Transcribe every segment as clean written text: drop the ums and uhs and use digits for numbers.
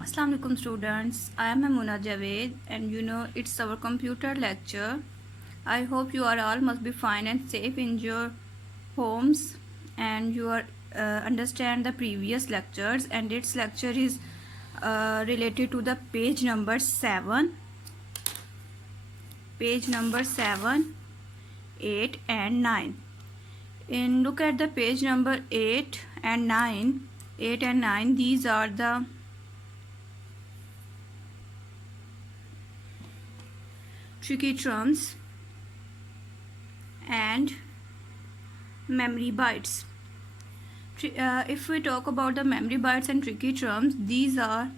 Assalamu alaikum students. I am Muna Javed and it's our computer lecture. I hope you are all must be fine and safe in your homes and you are understand the previous lectures, and its lecture is related to the page number 7, 8 and 9. And look at the page number 8 and 9. 8 and 9, these are the tricky terms and memory bytes. If we talk about the memory bytes and tricky terms, these are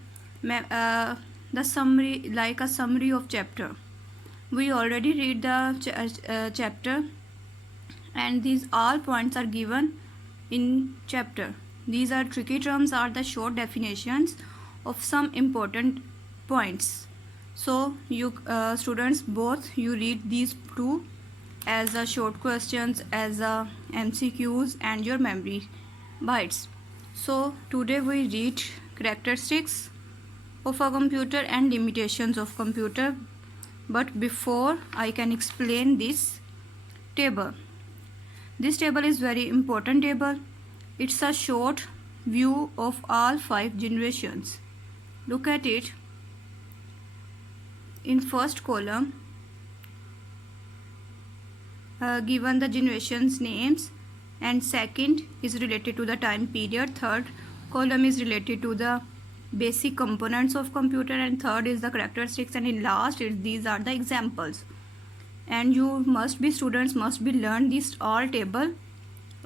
the summary, like a summary of chapter. We already read the chapter, and these all points are given in chapter. These are tricky terms are the short definitions of some important points. So you students, both you read these two as a short questions, as a MCQs and your memory bytes. So today we read characteristics of a computer and limitations of computer. But before I can explain this table. This table is very important table. It's a short view of all 5 generations. Look at it. In first column, given the generations names, and second is related to the time period, third column is related to the basic components of computer, and third is the characteristics, and in last these are the examples. And you must be students must be learn this all table,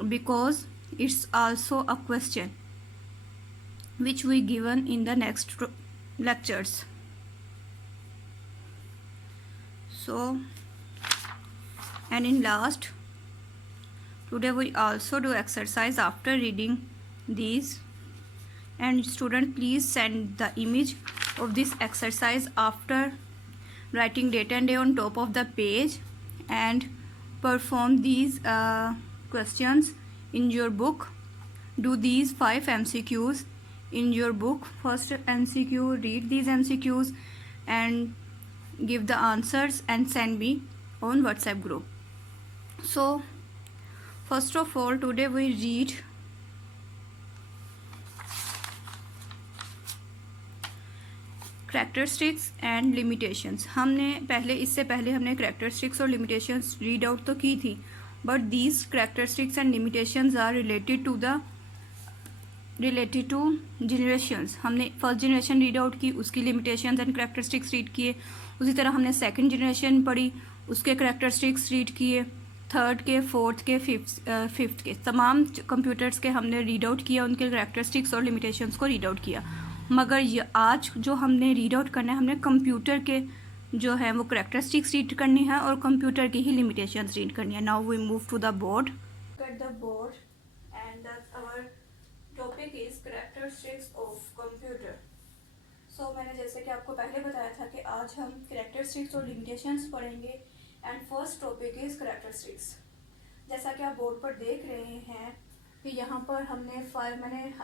because it's also a question which we given in the next lectures. So, and in last, today we also do exercise after reading these, and student please send the image of this exercise after writing date and day on top of the page, and perform these questions in your book. Do these 5 MCQs in your book. First MCQ, read these MCQs and give the answers and send me on WhatsApp group. So first of all, today we read characteristics and limitations. हमने इससे पहले हमने characteristics और limitations read out तो की थी, but these characteristics and limitations are related to generations. हमने first generation read out की, उसकी लिमिटेशंस एंड करेक्टरिस्टिक्स रीड किए. उसी तरह हमने सेकंड जनरेशन पढ़ी, उसके करेक्टरिस्टिक्स रीड किए. थर्ड के, फोर्थ के, फिफ्थ के तमाम कंप्यूटर्स के हमने रीड आउट किया, उनके करेक्टरिस्टिक्स और लिमिटेशंस को रीड आउट किया. मगर ये आज जो हमने रीड आउट करना है, हमने कंप्यूटर के जो है वो करेक्टरिस्टिक्स रीड करनी है और कंप्यूटर की ही लिमिटेशंस रीड करनी है. Now we move to the board. Cut the board and our topic is characteristics of computer. So मैंने जैसे कि आपको पहले बताया था कि आज हम करेक्टरिस्टिक्स और लिमिटेशंस पढ़ेंगे, and first topic is characteristics. जैसा कि आप बोर्ड पर देख रहे हैं कि यहाँ पर हमने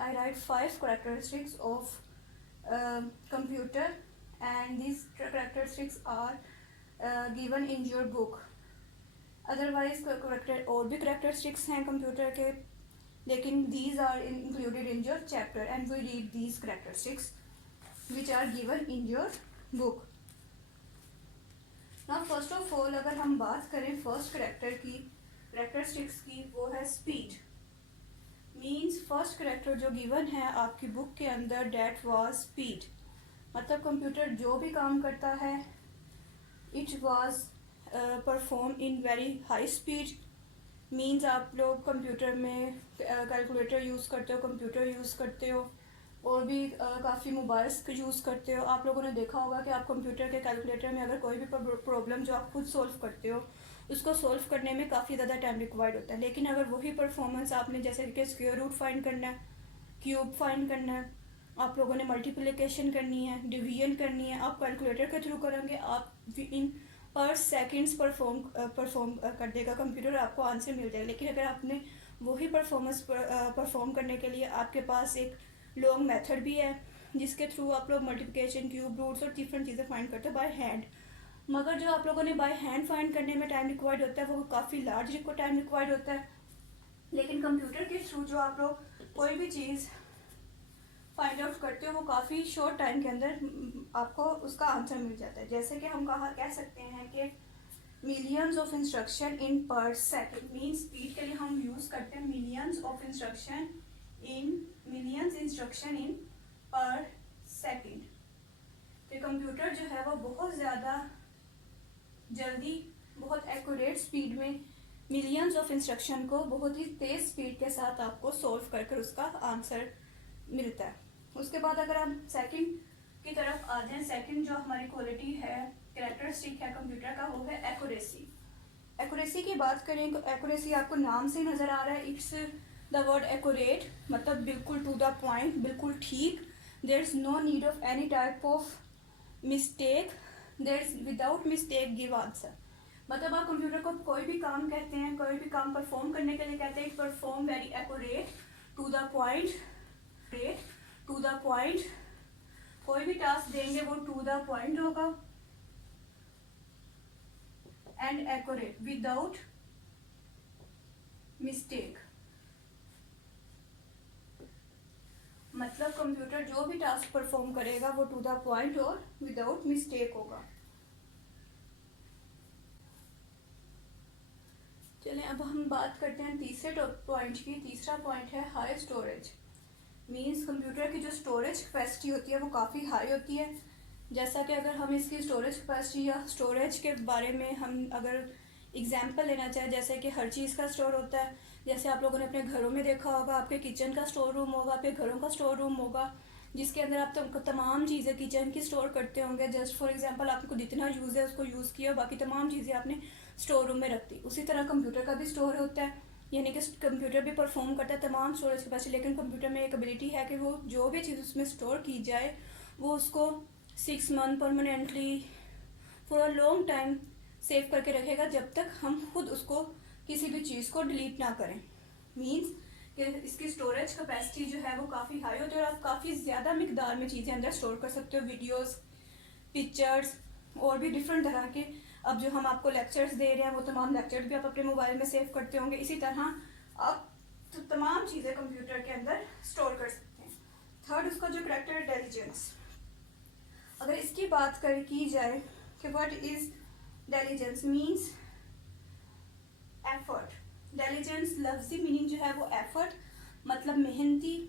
I write 5 characteristics of computer, and this characteristics are given in your book. Otherwise और भी करेक्टरिस्टिक्स हैं कंप्यूटर के, लेकिन these are included in your chapter, and we read these characteristics which are given in your book. Now first of all, अगर हम बात करें first characteristics की, वो है speed. मीन्स फर्स्ट करेक्टर जो गिवन है आपकी बुक के अंदर, डेट वाज स्पीड. मतलब कंप्यूटर जो भी काम करता है, it was perform in very high speed. Means आप लोग कंप्यूटर में कैलकुलेटर यूज़ करते हो, कंप्यूटर यूज़ करते हो, और भी काफ़ी मोबाइल्स यूज़ करते हो. आप लोगों ने देखा होगा कि आप कंप्यूटर के कैलकुलेटर में अगर कोई भी प्रॉब्लम जो आप खुद सोल्व करते हो, उसको सोल्व करने में काफ़ी ज़्यादा टाइम रिक्वायर्ड होता है. लेकिन अगर वही परफॉर्मेंस आपने जैसे कि स्क्वायर रूट फाइंड करना है, क्यूब फाइंड करना है, आप लोगों ने मल्टीप्लिकेशन करनी है, डिवीजन करनी है, आप कैलकुलेटर के थ्रू करेंगे, आप इन पर सेकेंड्स परफॉर्म कर देगा कंप्यूटर, आपको आंसर मिल जाएगा. लेकिन अगर आपने वही परफॉर्म करने के लिए आपके पास एक लॉन्ग मेथड भी है, जिसके थ्रू आप लोग मल्टीप्लिकेशन, क्यूब रूट्स और डिफरेंट चीज़ें फाइंड करते हो बाय हैंड। मगर जो आप लोगों ने बाय हैंड फाइंड करने में टाइम रिक्वायर्ड होता है वो काफ़ी लार्ज टाइम रिक्वायर्ड होता है। लेकिन कंप्यूटर के थ्रू जो आप लोग कोई भी चीज़ फाइंड आउट करते हो वो काफ़ी शॉर्ट टाइम के अंदर आपको उसका आंसर मिल जाता है। जैसे कि हम कह सकते हैं कि मिलियंस ऑफ इंस्ट्रक्शन इन पर सेकेंड, मीन स्पीड के लिए हम यूज़ करते हैं मिलियंस इंस्ट्रक्शन इन पर सेकेंड। तो कंप्यूटर जो है वो बहुत ज़्यादा जल्दी, बहुत एक्यूरेट स्पीड में मिलियंस ऑफ इंस्ट्रक्शन को बहुत ही तेज़ स्पीड के साथ आपको सॉल्व कर उसका आंसर मिलता है। उसके बाद अगर हम सेकंड की तरफ आ जाएं, सेकंड जो हमारी क्वालिटी है, कैरेक्टरिस्टिक है कंप्यूटर का, वो है एक्यूरेसी। एक्यूरेसी की बात करें तो एक्यूरेसी आपको नाम से नज़र आ रहा है, इट्स द वर्ड एक्यूरेट, मतलब बिल्कुल टू द पॉइंट, बिल्कुल ठीक। There is no need of any type of mistake, there is without mistake give answer. मतलब आप कंप्यूटर को कोई भी काम कहते हैं, कोई भी काम परफॉर्म करने के लिए कहते हैं, perform very accurate to the point, कोई भी टास्क देंगे वो टू द पॉइंट होगा एंड एक्यूरेट विदाउट मिस्टेक। मतलब कंप्यूटर जो भी टास्क परफॉर्म करेगा वो टू द पॉइंट और विदाउट मिस्टेक होगा। चलें अब हम बात करते हैं तीसरे पॉइंट की। तीसरा पॉइंट है हाई स्टोरेज। मींस कंप्यूटर की जो स्टोरेज कैपेसिटी होती है वो काफ़ी हाई होती है। जैसा कि अगर हम इसकी स्टोरेज कैपेसिटी या स्टोरेज के बारे में हम अगर एग्जांपल लेना चाहें, जैसे कि हर चीज़ का स्टोर होता है। जैसे आप लोगों ने अपने घरों में देखा होगा, आपके किचन का स्टोर रूम होगा, आपके घरों का स्टोर रूम होगा, जिसके अंदर आप तमाम चीज़ें किचन की स्टोर करते होंगे। जस्ट फॉर एग्जांपल आपको जितना यूज़ है उसको यूज़ किया, बाकी तमाम चीज़ें आपने स्टोर रूम में रख दी। उसी तरह कंप्यूटर का भी स्टोर होता है, यानी कि कंप्यूटर भी परफॉर्म करता है तमाम स्टोरेज कैपेसिटी। लेकिन कंप्यूटर में एक एबिलिटी है कि वो जो भी चीज़ उसमें स्टोर की जाए वो उसको 6 month permanently for a long time save करके रखेगा, जब तक हम खुद उसको किसी भी चीज़ को डिलीट ना करें। मीन्स कि इसकी स्टोरेज कैपेसिटी जो है वो काफ़ी हाई होती है और आप काफ़ी ज़्यादा मिकदार में चीज़ें अंदर स्टोर कर सकते हो, वीडियोस, पिक्चर्स और भी डिफरेंट तरह के। अब जो हम आपको लेक्चर्स दे रहे हैं वो तमाम लेक्चर्स भी आप अपने मोबाइल में सेव करते होंगे। इसी तरह आप तो तमाम चीज़ें कंप्यूटर के अंदर स्टोर कर सकते हैं। थर्ड उसका जो कैरेक्टर इंटेलिजेंस, अगर इसकी बात की जाए कि what is intelligence, means effort. Intelligence लफ्जी मीनिंग जो है वो एफर्ट, मतलब मेहनती,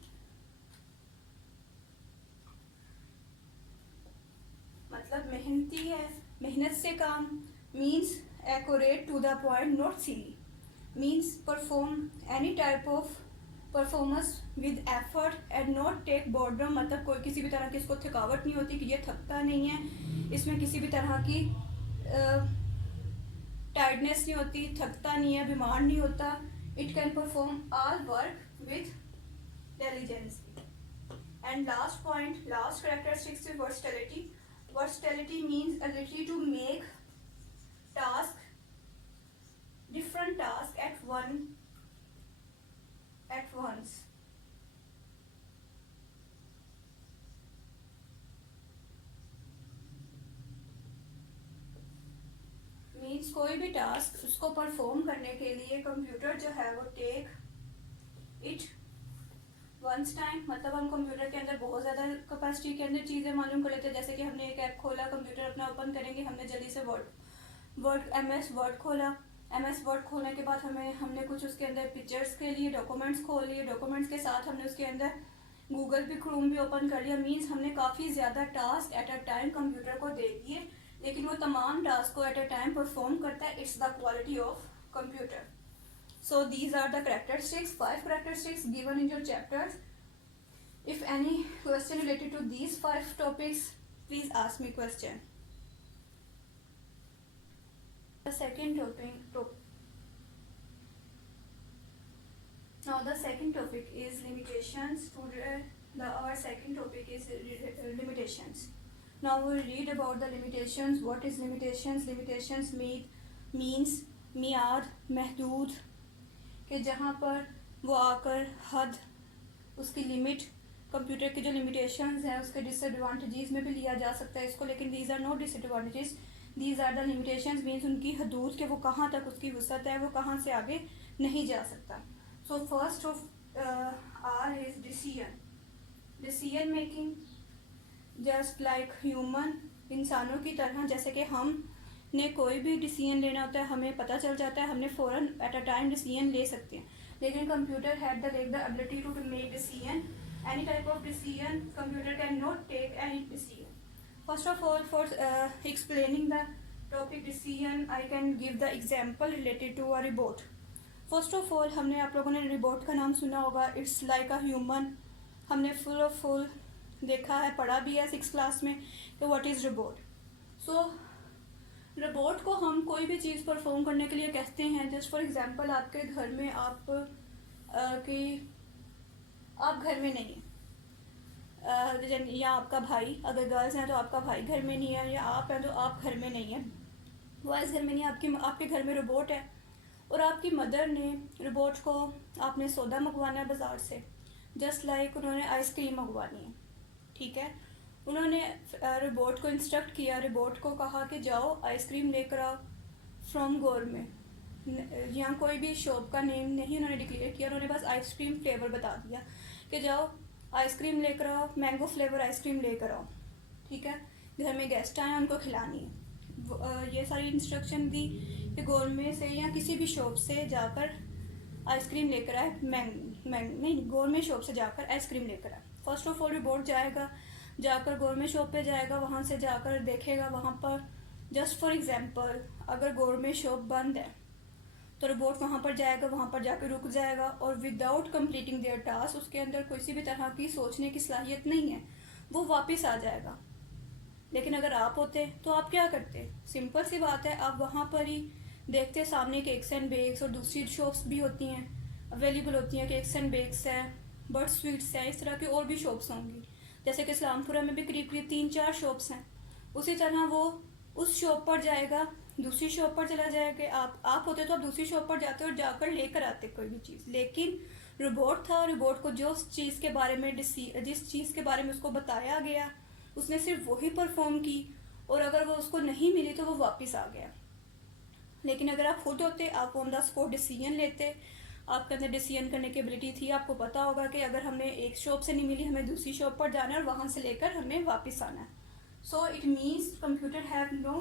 है, मेहनत से काम। Means accurate to the point, not silly. Means perform any type of performance with effort and not take boredom, मतलब कोई किसी भी तरह की इसको थकावट नहीं होती, कि ये थकता नहीं है, इसमें किसी भी तरह की टायर्डनेस नहीं होती, थकता नहीं है, बीमार नहीं होता। It can perform all work with intelligence. And last point, last characteristics is versatility. Versatility means ability to make different tasks at once. Means कोई भी टास्क उसको परफॉर्म करने के लिए कंप्यूटर जो है वो टेक इट वंस टाइम। मतलब हम कंप्यूटर के अंदर बहुत ज़्यादा कैपेसिटी के अंदर चीज़ें मालूम कर लेते हैं। जैसे कि हमने एक ऐप खोला, कंप्यूटर अपना ओपन करेंगे, हमने जल्दी से MS वर्ड खोला। MS वर्ड खोलने के बाद हमने कुछ उसके अंदर पिक्चर्स के लिए डॉक्यूमेंट्स खोल लिए, डॉक्यूमेंट्स के साथ हमने उसके अंदर गूगल भी क्रोम भी ओपन कर लिया। मीन्स हमने काफ़ी ज़्यादा task at a time computer को दे दिए, लेकिन वो तमाम टास्क को एट अ टाइम परफॉर्म करता है। It's the quality of computer. So these are the characteristics, 5 characteristics given in your chapters. If any question related to these 5 topics, please ask me question. The second topic. Now the second topic is limitations. Our second topic is limitations. Now we will read about the limitations. What is limitations? Limitations means मियाद, महदूद, कि जहाँ पर वो आकर हद, उसकी limit computer की जो लिमिटेशंस हैं उसके डिसएडवांटेजेस में भी लिया जा सकता है इसको, लेकिन these are not disadvantages, these are the limitations, means उनकी हदूद के वो कहाँ तक उसकी वसअत है, वो कहाँ से आगे नहीं जा सकता। So first of are is decision making, just like human, इंसानों की तरह, जैसे कि हम ने कोई भी डिसीजन लेना होता है हमें पता चल जाता है, हमने फ़ौरन एट अ टाइम डिसीजन ले सकते हैं, लेकिन computer had the ability to make decision, any type of decision, computer can not take any decision. First of all, for explaining the topic decision I can give the example related to a robot. First of all, हमने आप लोगों ने robot का नाम सुना होगा, it's like a human, हमने फुल देखा है, पढ़ा भी है 6th क्लास में कि what is robot. So robot को हम कोई भी चीज़ परफॉर्म करने के लिए कहते हैं। जस्ट फॉर एग्जांपल, आपके घर में आप घर में नहीं है, या आपका भाई, अगर गर्ल्स हैं तो आपका भाई घर में नहीं है, या आप हैं तो आप घर में नहीं है, बॉयज़ घर में नहीं है, आपके घर में रोबोट है और आपकी मदर ने रोबोट को, आपने सौदा मंगवाना है बाज़ार से, जस्ट लाइक उन्होंने आइसक्रीम मंगवानी है, ठीक है, उन्होंने रोबोट को इंस्ट्रक्ट किया, रोबोट को कहा कि जाओ आइसक्रीम लेकर आओ फ्रॉम गोरमे, यहाँ कोई भी शॉप का नेम नहीं उन्होंने डिक्लेयर किया, उन्होंने बस आइसक्रीम फ्लेवर बता दिया कि जाओ आइसक्रीम लेकर आओ, मैंगो फ्लेवर आइसक्रीम लेकर आओ, ठीक है, घर में गेस्ट आए उनको खिलानी है। ये सारी इंस्ट्रक्शन दी कि गोरमे से या किसी भी शॉप से जाकर आइसक्रीम लेकर आए, नहीं, गोरमे शॉप से जाकर आइसक्रीम लेकर आए। फर्स्ट ऑफ ऑल रोबोट जाकर गोरमे शॉप पे जाएगा, वहाँ से जाकर देखेगा, वहाँ पर जस्ट फॉर एग्जांपल अगर गोरमे शॉप बंद है तो रोबोट वहाँ पर जाएगा, वहाँ पर जाकर रुक जाएगा और विदाउट कंप्लीटिंग देयर टास्क, उसके अंदर किसी भी तरह की सोचने की सलाहियत नहीं है, वो वापस आ जाएगा। लेकिन अगर आप होते तो आप क्या करते? सिंपल सी बात है, आप वहाँ पर ही देखते सामने केक्स एंड बेक्स और दूसरी शॉप्स भी होती हैं, अवेलेबल होती हैं, केक्स एंड बेक्स हैं, बर्ड स्वीट्स हैं, इस तरह की और भी शॉप्स होंगी, जैसे कि इस्लामपुरा में भी करीब 3-4 शॉप्स हैं। उसी तरह वो उस शॉप पर जाएगा, दूसरी शॉप पर चला जाएगा, आप होते तो आप दूसरी शॉप पर जाते और जाकर लेकर आते कोई भी चीज़, लेकिन रोबोट था, रोबोट को जिस चीज़ के बारे में उसको बताया गया उसने सिर्फ वही परफॉर्म की, और अगर वो उसको नहीं मिली तो वो वापस आ गया। लेकिन अगर आप खुद होते, आप ऑन द स्पॉट डिसीजन लेते, आपके अंदर डिसीजन करने की एबिलिटी थी, आपको पता होगा कि अगर हमें एक शॉप से नहीं मिली, हमें दूसरी शॉप पर जाना है और वहाँ से लेकर हमें वापस आना है। So it mean computer have no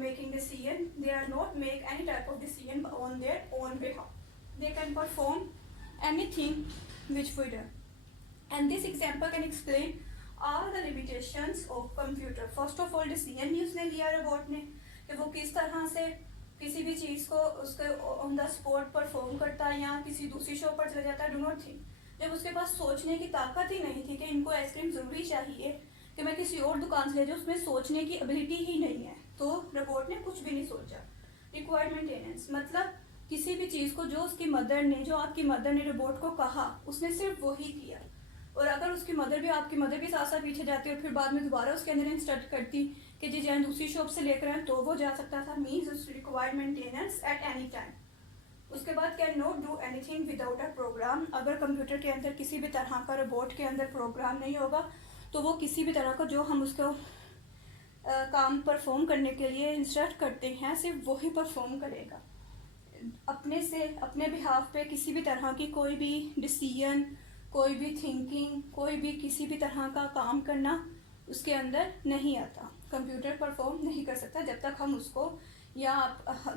making decision, they are not make any type of decision on their own behalf, they can perform anything which we do, and this example can explain all the limitations of computer. First of all, decision ही उसने लिया रोबोट ने कि वो किस तरह से किसी भी चीज़ को उसके ऑन द स्पॉट परफॉर्म करता है या किसी दूसरी शॉप पर चला जाता है। डू नॉट थिंक, जब उसके पास सोचने की ताकत ही नहीं थी कि इनको आइसक्रीम ज़रूरी चाहिए कि मैं किसी और दुकान से ले जाऊँ, उसमें सोचने की एबिलिटी ही नहीं है, तो रोबोट ने कुछ भी नहीं सोचा। रिक्वायर्ड मेंटेनेंस मतलब किसी भी चीज़ को जो उसकी मदर ने, जो आपकी मदर ने रोबोट को कहा, उसने सिर्फ वही किया, और अगर उसकी मदर भी, आपकी मदर भी साथ साथ पीछे जाती और फिर बाद में दोबारा उसके अंदर इंस्ट्रक्ट करती कि जी जाए दूसरी शॉप से लेकर आए, तो वो जा सकता था। Means required maintenance at any time. उसके बाद can not do anything without a program. अगर कंप्यूटर के अंदर किसी भी तरह का, रोबोट के अंदर प्रोग्राम नहीं होगा तो वो किसी भी तरह का जो हम उसको काम परफॉर्म करने के लिए इंस्ट्रक्ट करते हैं सिर्फ वही परफॉर्म करेगा। अपने बिहाफ पे किसी भी तरह की कोई भी डिसीजन, कोई भी थिंकिंग, कोई भी किसी भी तरह का काम करना उसके अंदर नहीं आता। कंप्यूटर परफॉर्म नहीं कर सकता जब तक हम उसको, या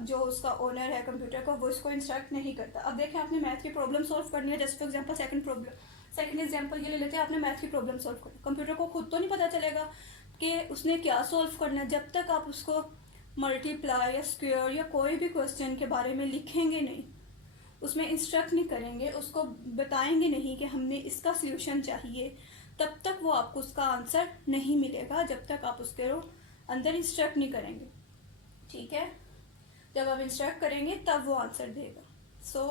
जो उसका ओनर है कंप्यूटर को, वो उसको इंस्ट्रक्ट नहीं करता। अब देखें, आपने मैथ की प्रॉब्लम सॉल्व करनी है, just for example second example ये ले लेते हैं, आपने मैथ की प्रॉब्लम सॉल्व करनी, कंप्यूटर को खुद तो नहीं पता चलेगा कि उसने क्या सॉल्व करना है जब तक आप उसको मल्टीप्लाई या स्क्वायर या कोई भी क्वेश्चन के बारे में लिखेंगे नहीं, उसमें इंस्ट्रक्ट नहीं करेंगे, उसको बताएंगे नहीं कि हमें इसका सल्यूशन चाहिए, तब तक वो आपको उसका आंसर नहीं मिलेगा जब तक आप उसके अंदर इंस्ट्रक्ट नहीं करेंगे। ठीक है, जब आप इंस्ट्रक्ट करेंगे तब वो आंसर देगा। So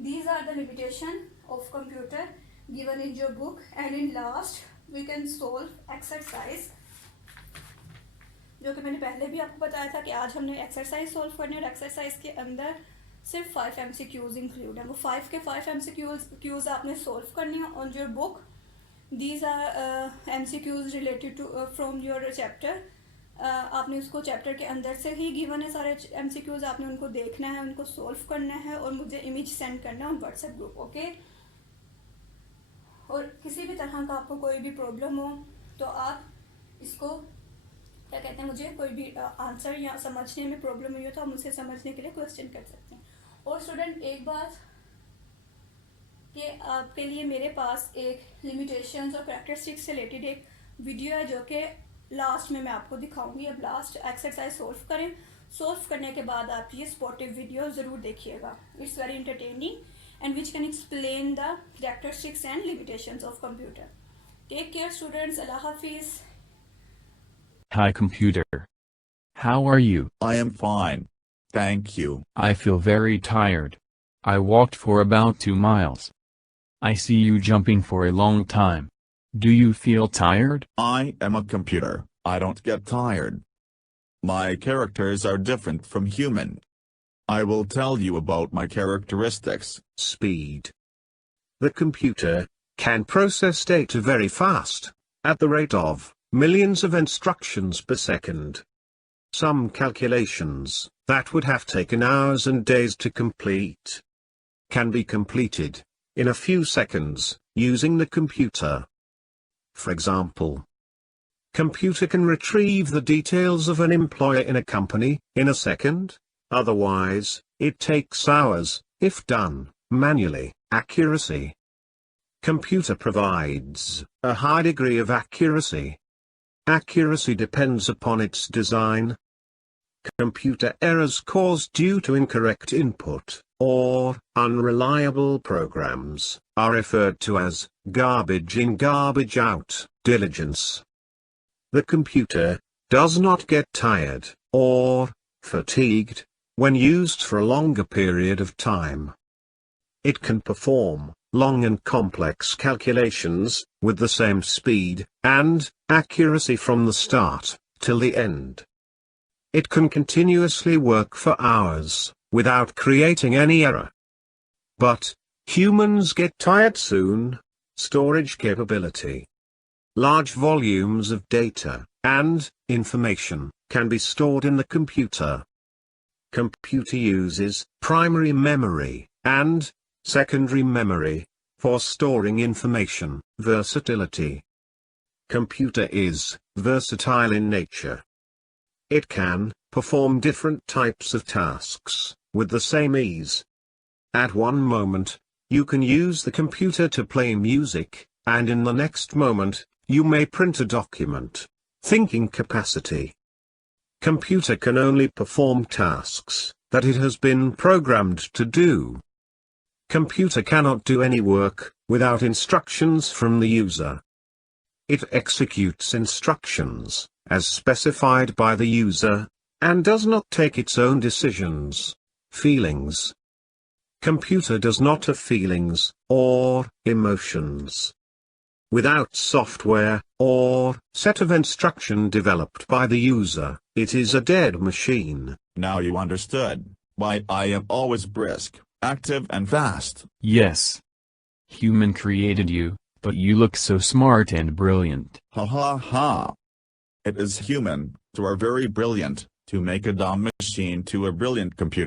these are the limitation of computer given in your book, and in last we can solve exercise, जो कि मैंने पहले भी आपको बताया था कि आज हमने एक्सरसाइज सोल्व करनी है, और एक्सरसाइज के अंदर सिर्फ 5 MCQs इंक्लूड हैं। वो 5 के 5 MCQs आपने सॉल्व करनी है on your book. These are MCQs related to from your chapter. आपने उसको चैप्टर के अंदर से ही गिवन है सारे MCQs, आपने उनको देखना है, उनको सॉल्व करना है और मुझे इमेज सेंड करना है ऑन व्हाट्सएप ग्रुप, ओके। और किसी भी तरह का आपको कोई भी प्रॉब्लम हो तो आप इसको क्या कहते हैं, मुझे कोई भी आंसर या समझने में प्रॉब्लम हुई हो तो आप मुझसे समझने के लिए क्वेश्चन कर सकते हैं। और स्टूडेंट एक बात कि आपके लिए मेरे पास एक लिमिटेशंस और कैरेक्टरिस्टिक्स से रिलेटेड एक वीडियो है जो कि लास्ट में मैं आपको दिखाऊंगी। अब लास्ट एक्सरसाइज सॉल्व करें, सॉल्व करने के बाद आप ये स्पॉटिव वीडियो ज़रूर देखिएगा। It's very entertaining and which can explain the characteristics and limitations of computer. Take care students. Allah Hafiz. Hi computer. How are you? I am fine. Thank you. I feel very tired. I walked for about 2 miles. I see you jumping for a long time. Do you feel tired? I am a computer. I don't get tired. My characters are different from human. I will tell you about my characteristics. Speed. The computer can process data very fast, at the rate of millions of instructions per second. Some calculations that would have taken hours and days to complete can be completed in a few seconds using the computer. For example, computer can retrieve the details of an employer in a company in a second. Otherwise, it takes hours, if done manually. Accuracy. Computer provides a high degree of accuracy. Accuracy depends upon its design. Computer errors caused due to incorrect input, or unreliable programs, are referred to as garbage in garbage out. Diligence. The computer does not get tired, or fatigued, when used for a longer period of time. It can perform long and complex calculations with the same speed and accuracy from the start till the end. It can continuously work for hours without creating any error. But humans get tired soon. Storage capability. Large volumes of data and information can be stored in the computer. Computer uses primary memory and secondary memory for storing information. Versatility. Computer is versatile in nature. It can perform different types of tasks with the same ease. At one moment, you can use the computer to play music, and in the next moment, you may print a document. Thinking capacity. Computer can only perform tasks that it has been programmed to do. Computer cannot do any work without instructions from the user. It executes instructions as specified by the user and does not take its own decisions. Feelings. Computer does not have feelings or emotions. Without software or set of instruction developed by the user, it is a dead machine. Now you understood why I am always brisk, active and fast. Yes. Human created you, but you look so smart and brilliant. Ha ha ha. It is human, to are very brilliant, to make a dumb machine to a brilliant computer.